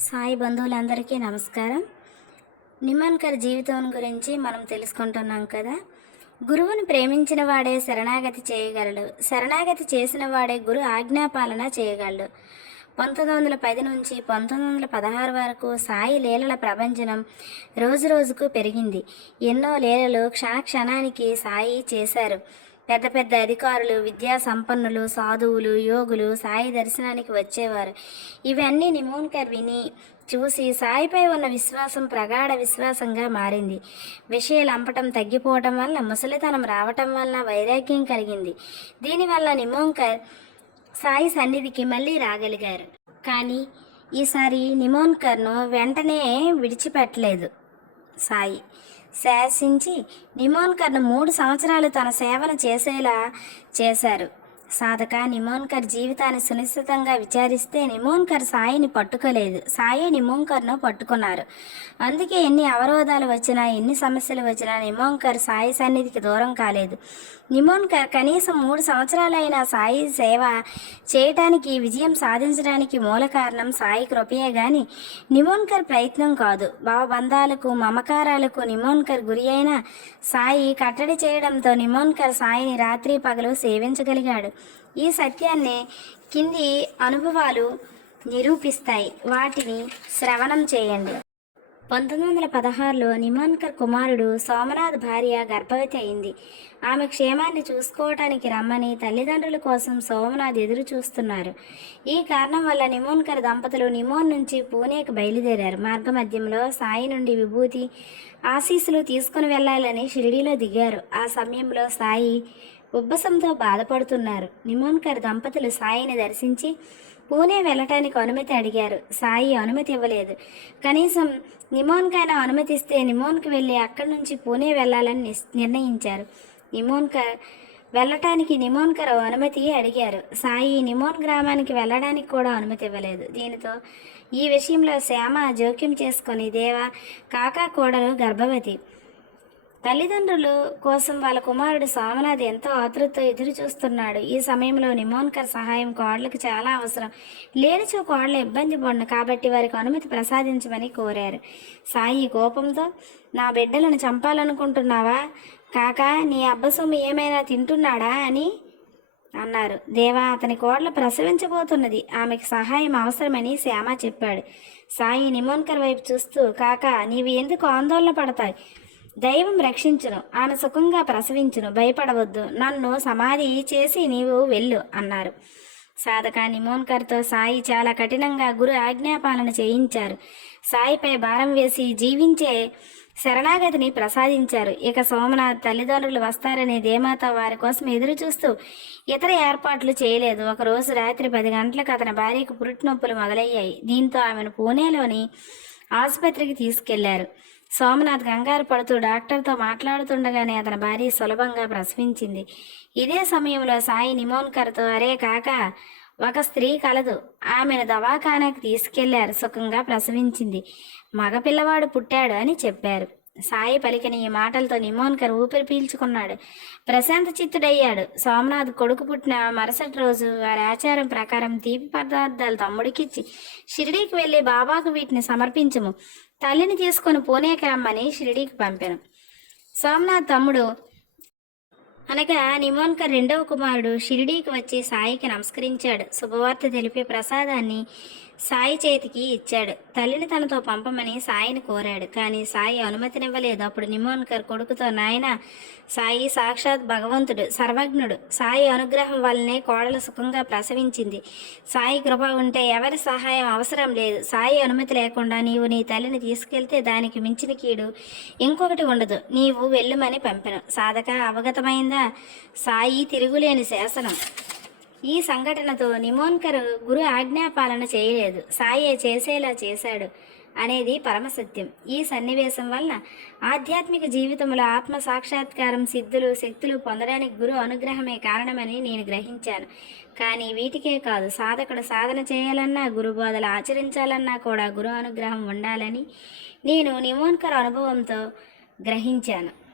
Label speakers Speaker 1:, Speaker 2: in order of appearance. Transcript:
Speaker 1: సాయి బంధువులందరికీ నమస్కారం. నిమ్మన్కర్ జీవితం గురించి మనం తెలుసుకుంటున్నాం కదా. గురువుని ప్రేమించిన వాడే శరణాగతి చేయగలడు. శరణాగతి చేసిన వాడే గురు ఆజ్ఞాపాలన చేయగలడు. పంతొమ్మిది వందల పది నుంచి పంతొమ్మిది వందల పదహారు వరకు సాయి లీలల ప్రపంచం రోజు రోజుకు పెరిగింది. ఎన్నో లీలలు క్షణ క్షణానికి సాయి చేశారు. పెద్ద పెద్ద అధికారులు విద్యా సంపన్నులు సాధువులు యోగులు సాయి దర్శనానికి వచ్చేవారు. ఇవన్నీ నిమోన్కర్ విని చూసి సాయిపై ఉన్న విశ్వాసం ప్రగాఢ విశ్వాసంగా మారింది. విషయాలు అంపటం తగ్గిపోవటం వల్ల ముసలితనం రావటం వల్ల వైరాగ్యం కలిగింది. దీనివల్ల నిమోన్కర్ సాయి సన్నిధికి మళ్ళీ రాగలిగారు. కానీ ఈసారి నిమోన్కర్ను వెంటనే విడిచిపెట్టలేదు సాయి. శాసించి నిమోన్కర్ను మూడు సంవత్సరాలు తన సేవను చేసేలా చేశారు. సాధక నిమోన్కర్ జీవితాన్ని సునిశ్చితంగా విచారిస్తే నిమోన్కర్ సాయిని పట్టుకోలేదు. సాయి నిమోన్కర్ను పట్టుకున్నారు. అందుకే ఎన్ని అవరోధాలు వచ్చినా ఎన్ని సమస్యలు వచ్చినా నిమోన్కర్ సాయి సన్నిధికి దూరం కాలేదు. నిమోన్కర్ కనీసం మూడు సంవత్సరాలైన సాయి సేవ చేయటానికి విజయం సాధించడానికి మూల కారణం సాయి కృపయే గాని నిమోన్కర్ ప్రయత్నం కాదు. భావబంధాలకు మమకారాలకు నిమోన్కర్ గురి అయిన సాయి కట్టడి చేయడంతో నిమోన్కర్ సాయిని రాత్రి పగలు సేవించగలిగాడు. ఈ సత్యాన్ని కింది అనుభవాలు నిరూపిస్తాయి. వాటిని శ్రవణం చేయండి. పంతొమ్మిది వందల పదహారులో నిమాన్కర్ కుమారుడు సోమనాథ్ భార్య గర్భవతి అయింది. ఆమె క్షేమాన్ని చూసుకోవటానికి రమ్మని తల్లిదండ్రుల కోసం సోమనాథ్ ఎదురు చూస్తున్నారు ఈ కారణం వల్ల నిమోన్కర్ దంపతులు నిమోన్ నుంచి పూణేకి బయలుదేరారు. మార్గమధ్యంలో సాయి నుండి విభూతి ఆశీస్సులు తీసుకుని వెళ్ళాలని షిరిడీలో దిగారు. ఆ సమయంలో సాయి ఉబ్బసంతో బాధపడుతున్నారు. నిమోన్కర్ దంపతులు సాయిని దర్శించి పూణే వెళ్ళటానికి అనుమతి అడిగారు. సాయి అనుమతి ఇవ్వలేదు. కనీసం నిమోన్కైనా అనుమతిస్తే నిమోన్కి వెళ్ళి అక్కడి నుంచి పూణే వెళ్ళాలని నిర్ణయించారు. నిమోన్కర్ వెళ్ళటానికి నిమోన్కర్ అనుమతి అడిగారు. సాయి నిమోన్ గ్రామానికి వెళ్ళడానికి కూడా అనుమతి ఇవ్వలేదు. దీనితో ఈ విషయంలో శ్యామ జోక్యం చేసుకొని దేవా కాకా కోడలు గర్భవతి. తల్లిదండ్రులు కోసం వాళ్ళ కుమారుడు సోమనాథ్ ఎంతో ఆతృతతో ఎదురు చూస్తున్నాడు. ఈ సమయంలో నిమోన్కర్ సహాయం కోడలకు చాలా అవసరం. లేనిచో కోడలు ఇబ్బంది పడిన కాబట్టి వారికి అనుమతి ప్రసాదించమని కోరారు. సాయి కోపంతో నా బిడ్డలను చంపాలనుకుంటున్నావా? కాక నీ అబ్బసొమ్ము ఏమైనా తింటున్నాడా? అని అన్నారు. దేవా అతని కోడలు ప్రసవించబోతున్నది. ఆమెకు సహాయం అవసరమని శ్యామ చెప్పాడు. సాయి నిమోన్కర్ వైపు చూస్తూ కాక నీవు ఎందుకు ఆందోళన పడతాయి దైవం రక్షించును. ఆమె సుఖంగా ప్రసవించును. భయపడవద్దు. నన్ను సమాధి చేసి నీవు వెళ్ళు అన్నారు. సాధక నిమోన్కర్తో సాయి చాలా కఠినంగా గురు ఆజ్ఞాపాలన చేయించారు. సాయిపై భారం వేసి జీవించే శరణాగతిని ప్రసాదించారు. ఇక సోమనాథ్ తల్లిదండ్రులు వస్తారనే ధీమాతో వారి కోసం ఎదురు చూస్తూ ఇతర ఏర్పాట్లు చేయలేదు. ఒకరోజు రాత్రి పది గంటలకు అతని భార్యకు పురుటినొప్పులు మొదలయ్యాయి. దీంతో ఆమెను పూణేలోని ఆసుపత్రికి తీసుకెళ్ళారు. సోమనాథ్ కంగారు పడుతూ డాక్టర్తో మాట్లాడుతుండగానే అతని భార్య సులభంగా ప్రసవించింది ఇదే సమయంలో సాయి నిమోన్కర్తో అరే కాక ఒక స్త్రీ కలదు. ఆమెను దవాఖానాకి తీసుకెళ్ళారు సుఖంగా ప్రసవించింది మగపిల్లవాడు పుట్టాడు అని చెప్పారు. సాయి పలికిన ఈ మాటలతో నిమోన్కర్ ఊపిరి పీల్చుకున్నాడు. ప్రశాంత చిత్తుడయ్యాడు. సోమనాథ్ కొడుకు పుట్టిన మరుసటి రోజు వారి ఆచారం ప్రకారం తీపి పదార్థాలు తమ్ముడికిచ్చి షిరిడీకి వెళ్ళి బాబాకు వీటిని సమర్పించము. తల్లిని తీసుకొని పూణేకి రమ్మని షిరిడీకి పంపాను. సోమనాథ్ తమ్ముడు అనగా నిమోన్కర్ రెండవ కుమారుడు షిరిడీకి వచ్చి సాయికి నమస్కరించాడు. శుభవార్త తెలిపే ప్రసాదాన్ని సాయి చేతికి ఇచ్చాడు. తల్లిని తనతో పంపమని సాయిని కోరాడు. కానీ సాయి అనుమతినివ్వలేదు. అప్పుడు నిమోన్కర్ కొడుకుతో నాయన సాయి సాక్షాత్ భగవంతుడు సర్వజ్ఞుడు. సాయి అనుగ్రహం వల్లనే కోడలు సుఖంగా ప్రసవించింది. సాయి కృప ఉంటే ఎవరి సహాయం అవసరం లేదు. సాయి అనుమతి లేకుండా నీవు నీ తల్లిని తీసుకెళ్తే దానికి మించిన కీడు ఇంకొకటి ఉండదు. నీవు వెళ్ళుమని పంపెను. సాధక అవగతమైందా? సాయి తిరుగులేని శాసనం. ఈ సంఘటనతో నిమోన్కర్ గురు ఆజ్ఞాపాలన చేయలేదు. సాయే చేసేలా చేశాడు అనేది పరమసత్యం. ఈ సన్నివేశం వలన ఆధ్యాత్మిక జీవితంలో ఆత్మ సాక్షాత్కారం సిద్ధులు శక్తులు పొందడానికి గురు అనుగ్రహమే కారణమని నేను గ్రహించాను. కానీ వీటికే కాదు సాధకుడు సాధన చేయాలన్నా గురు బోధలు ఆచరించాలన్నా కూడా గురు అనుగ్రహం ఉండాలని నేను నిమోన్కర్ అనుభవంతో గ్రహించాను.